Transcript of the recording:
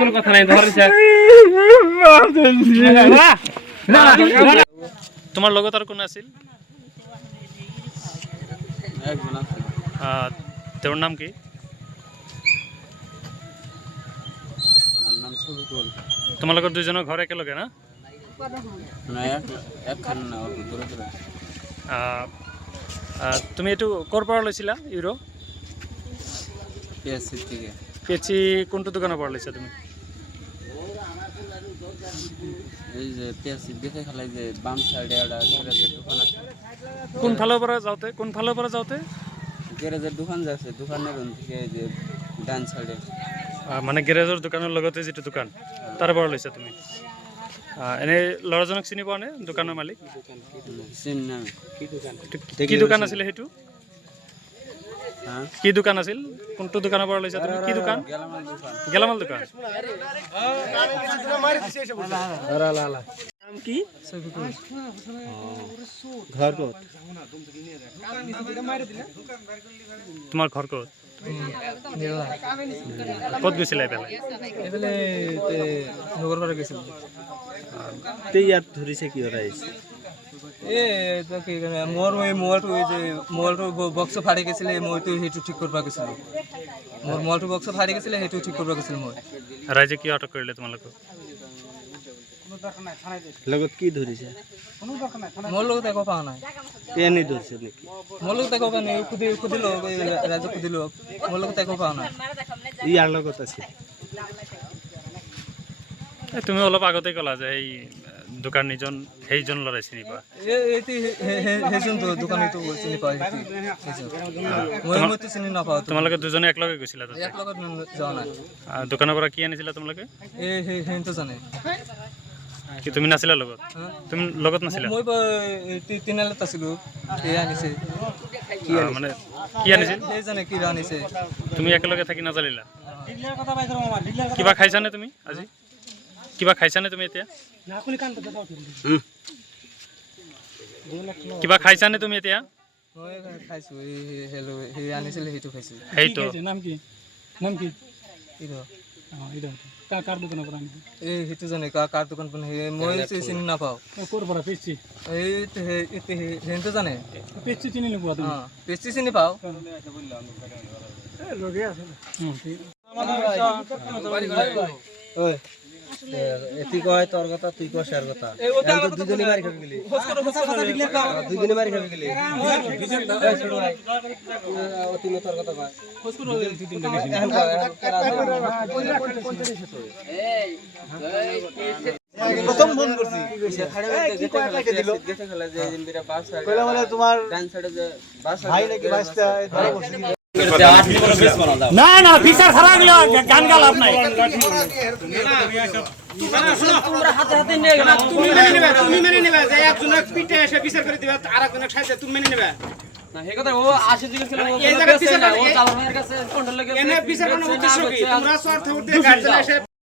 কোনো কথা নাই ধরেছে। তোমার লগত আর কোন আছিল? তোর নাম কি? তোমার লগত দুইজনের ঘর একেলগে না? তুমি এইটো ক'ৰ পৰা লৈছিলা ইউৰো? পিএচি কোনটো দোকানৰ পৰা লৈছা তুমি? এই যে পিএচি দেখে খালাই যে বাম সাইডে একটা গ্যারেজের দোকান আছে। কোন ফালৰ পৰা যাওঁতে? গ্যারেজের দোকান আছে, দোকানের থেকে এই যে ডান সাইডে। মানে গ্যাৰেজৰ দোকানৰ লগতে যিটো দোকান তাৰ পৰা লৈছা তুমি? এনে ল'ৰাজনক চিনি পোৱা নে দোকানৰ মালিক? চিন নাম কি দোকান আছিলে সেইটো? কি দোকান আছিল? কোনটো দোকানৰ পৰা লৈছা তুমি? কি দোকান? গেলামাল দোকান। কি ঘর ক'ত? তোমাৰ ঘৰ ক'ত? ক'ত গৈছিলা এইফালে? নগরপাড়া গেছিল। ইয়াত ধৰিছে কি আহিছে? মোৰ মোবাইলটো বক্স ফাটি গৈছিলে, মইতো সেইটো ঠিক কৰিব গৈছিলোঁ। মোৰ মোবাইলটো বক্স ফাটি গৈছিলে, সেইটো ঠিক কৰিব গৈছিলোঁ মই। ৰাইজে কি আটক কৰিলে তোমালোকক? লগত কি ধৰিছে? মোৰ লগত একো পোৱা নাই। পেনি ধৰিছে নেকি? মোৰ লগত একো পোৱা নাই। সুধিলোঁ ৰাইজক সুধিলোঁ, মোৰ লগত একো পোৱা নাই। ইয়াৰ লগত আছে। তুমি অলপ আগতে ক'লা যে এই দোকানীজন সেইজন ল'ৰাই চিনি পোৱা? সেইজনতো দোকানীটো চিনি পায়। মইতো চিনি নাপাওঁ। তোমালোকে দুজনে একলগে গৈছিলা তাতে? একলগত যোৱা নাই। দোকানৰ পৰা কি আনিছিলা তোমালোকে? সেইটো জানে। কি তুমি নাছিলা লগত? তুমি লগত নাছিলা? মই তিনিআলিত আছিলোঁ। আনিছে মানে কি আনিছিল? সেইজনে কি আনিছে। তুমি একেলগে থাকি নাজানিলা? কিবা খাইছানে তুমি আজি? কিবা খাইছানে তুমি এতিয়া? কিবা খাইছানে তুমি এতিয়া? মই খাইছোঁ। সেই আনিছিলে সেইটো খাইছোঁ। সেইটো নাম কি? নাম কি? কাৰ দোকানৰ পৰা আনিছে? সেইটো জানে কাৰ দোকান পৰা। মই চিনি নাপাওঁ। ক'ৰ পৰা? পেচি? সেইটো জানে। পেচি চিনি নোপোৱা তুমি? পেচি চিনি পাওঁ। এটি কয় তোর কথা, তুই কয় সার কথা। দুজনে মারি খাবি গেলি, দুজনে মারি খাবি গেলি। অতি তোর কথা কয় প্রথম ফোন করছি তোমার ভাই নাকি বাসটা না না বিচার ছাড়া গান গা লাভ নাই। তুমি মেনে নেবে যে একজনের পিঠে এসে বিচার করে দিবে, আর একজনের সাইজে তুমি মেনে নেবে না। হে কথা ও আসে দিকে ছিল, এই জায়গা বিচার ও জালমের কাছে কন্ট্রোল লাগে এনে বিচার কোন উদ্দেশ্য কি? তোমরা স্বার্থ উদ্দেশ্যে গার্জেন এসে